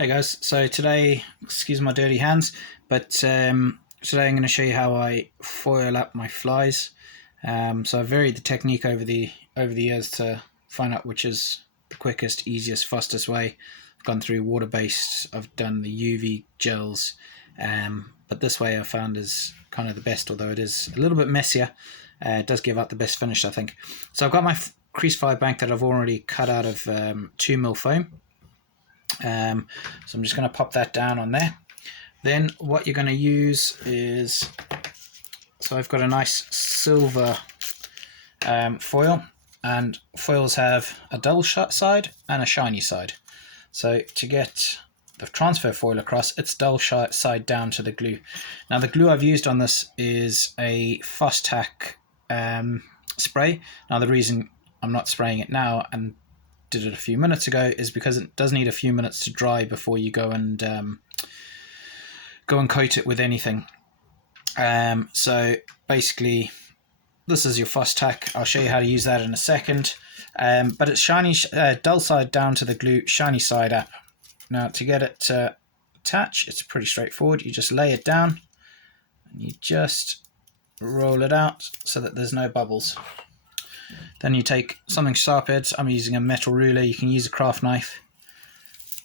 Hey guys, so today, excuse my dirty hands, but today I'm going to show you how I foil up my flies. So I've varied the technique over the years to find out which is the quickest, easiest, fastest way. I've gone through water-based, I've done the UV gels, but this way I found is kind of the best, although it is a little bit messier. It does give out the best finish, I think. So I've got my crease fly bank that I've already cut out of 2mm foam. So I'm just going to pop that down on there. Then what you're going to use is, so I've got a nice silver foil, and foils have a dull side and a shiny side. So to get the transfer foil across, it's dull side down to the glue. Now the glue I've used on this is a Fostac spray. Now the reason I'm not spraying it now and did it a few minutes ago is because it does need a few minutes to dry before you go and coat it with anything. So basically this is your Fostac. I'll show you how to use that in a second, but it's shiny, dull side down to the glue, shiny side up. Now to get it to attach, it's pretty straightforward. You just lay it down and you just roll it out so that there's no bubbles. Then you take something sharp edge. I'm using a metal ruler. You can use a craft knife,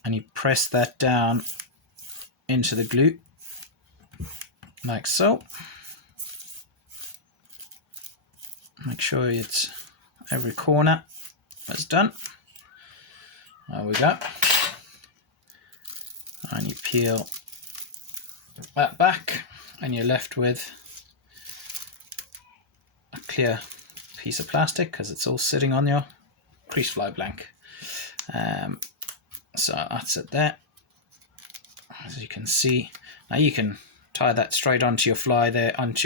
and you press that down into the glue like so. Make sure it's every corner is done. There we go. And you peel that back, and you're left with a clear piece of plastic because it's all sitting on your crease fly blank. So that's it there. As you can see, now you can tie that straight onto your fly there, and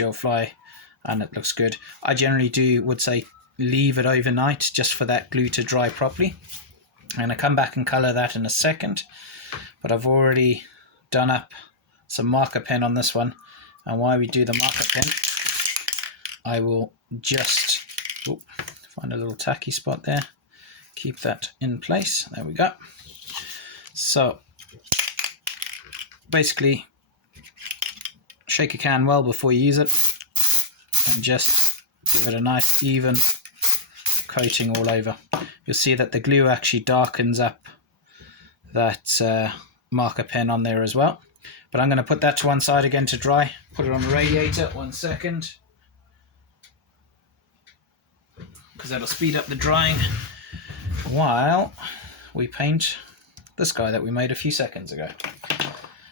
it looks good. I generally would say leave it overnight just for that glue to dry properly. I'm going to come back and colour that in a second, but I've already done up some marker pen on this one, and while we do the marker pen, I will just find a little tacky spot there, keep that in place. There we go. So basically shake a can well before you use it and just give it a nice even coating all over. You'll see that the glue actually darkens up that marker pen on there as well. But I'm going to put that to one side again to dry. Put it on the radiator, 1 second, because that'll speed up the drying while we paint this guy that we made a few seconds ago.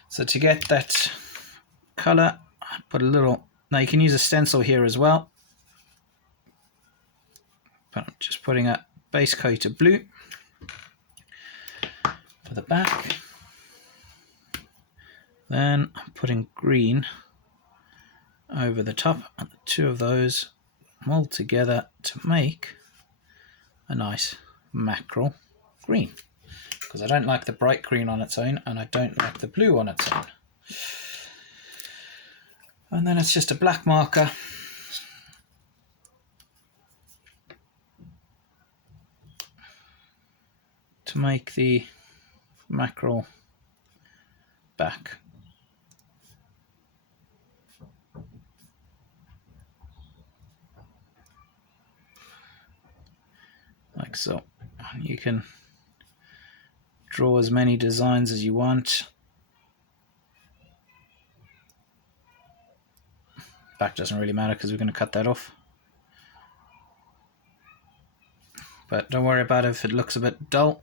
So to get that colour, put a little, now you can use a stencil here as well, but I'm just putting a base coat of blue for the back. Then I'm putting green over the top, and the two of those mold together to make a nice mackerel green, because I don't like the bright green on its own and I don't like the blue on its own. And then it's just a black marker to make the mackerel back. Like so. You can draw as many designs as you want. Back doesn't really matter because we're going to cut that off. But don't worry about it if it looks a bit dull.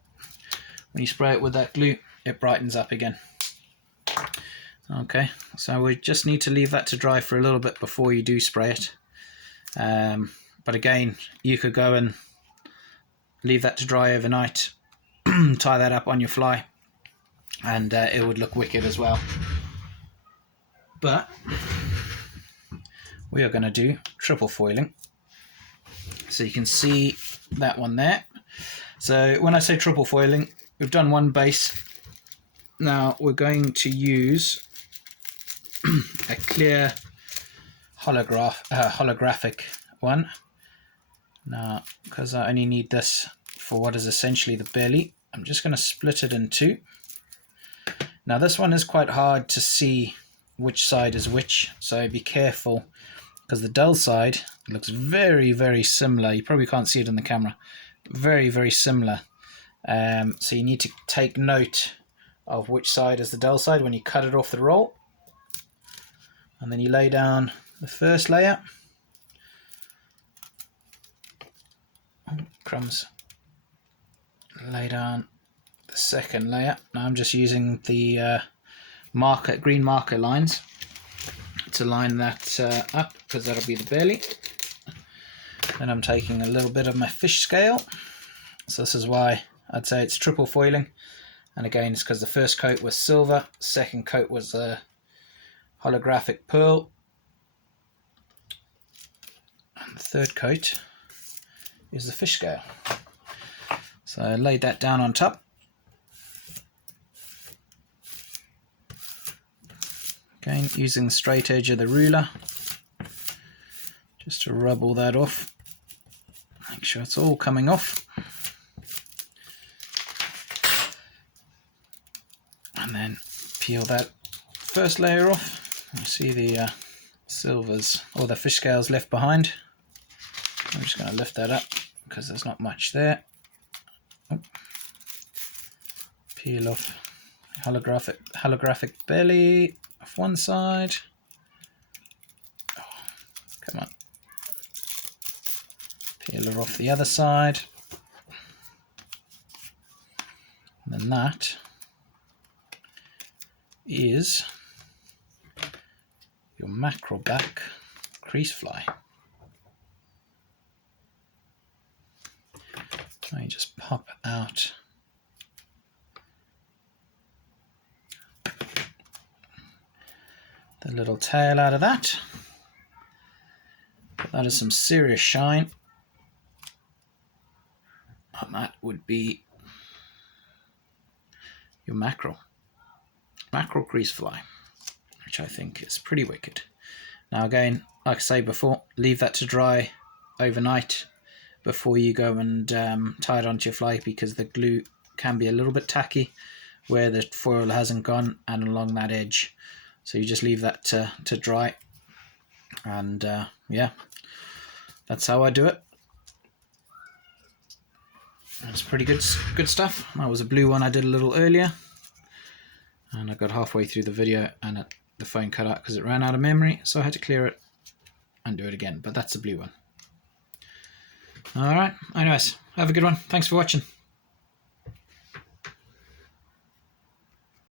When you spray it with that glue, it brightens up again. Okay, so we just need to leave that to dry for a little bit before you do spray it. But again, you could go and leave that to dry overnight, tie that up on your fly, and it would look wicked as well. But we are going to do triple foiling. So you can see that one there. So when I say triple foiling, we've done one base. Now we're going to use a clear holographic one. Now, because I only need this for what is essentially the belly, I'm just going to split it in two. Now this one is quite hard to see which side is which, so be careful, because the dull side looks very, very similar. You probably can't see it in the camera. Very, very similar. So you need to take note of which side is the dull side when you cut it off the roll. And then you lay down the first layer. Oh, crumbs. Lay down the second layer. Now I'm just using the green marker lines to line that up, because that'll be the belly. Then I'm taking a little bit of my fish scale. So this is why I'd say it's triple foiling. And again, it's because the first coat was silver, second coat was a holographic pearl, and the third coat is the fish scale. So I laid that down on top. Again, using the straight edge of the ruler just to rub all that off. Make sure it's all coming off. And then peel that first layer off. You see the silvers or the fish scales left behind. I'm just going to lift that up because there's not much there. Oh. Peel off holographic belly off one side. Oh, come on. Peel her off the other side. And then that is your mackerel back crease fly. So you just pop out the little tail out of that. That is some serious shine. And that would be your mackerel crease fly, which I think is pretty wicked. Now again, like I say before, leave that to dry overnight before you go and tie it onto your fly, because the glue can be a little bit tacky where the foil hasn't gone and along that edge. So you just leave that to dry, and yeah, that's how I do it. That's pretty good stuff. That was a blue one I did a little earlier, and I got halfway through the video and the phone cut out because it ran out of memory, so I had to clear it and do it again. But that's the blue one. Alright, anyways, have a good one. Thanks for watching.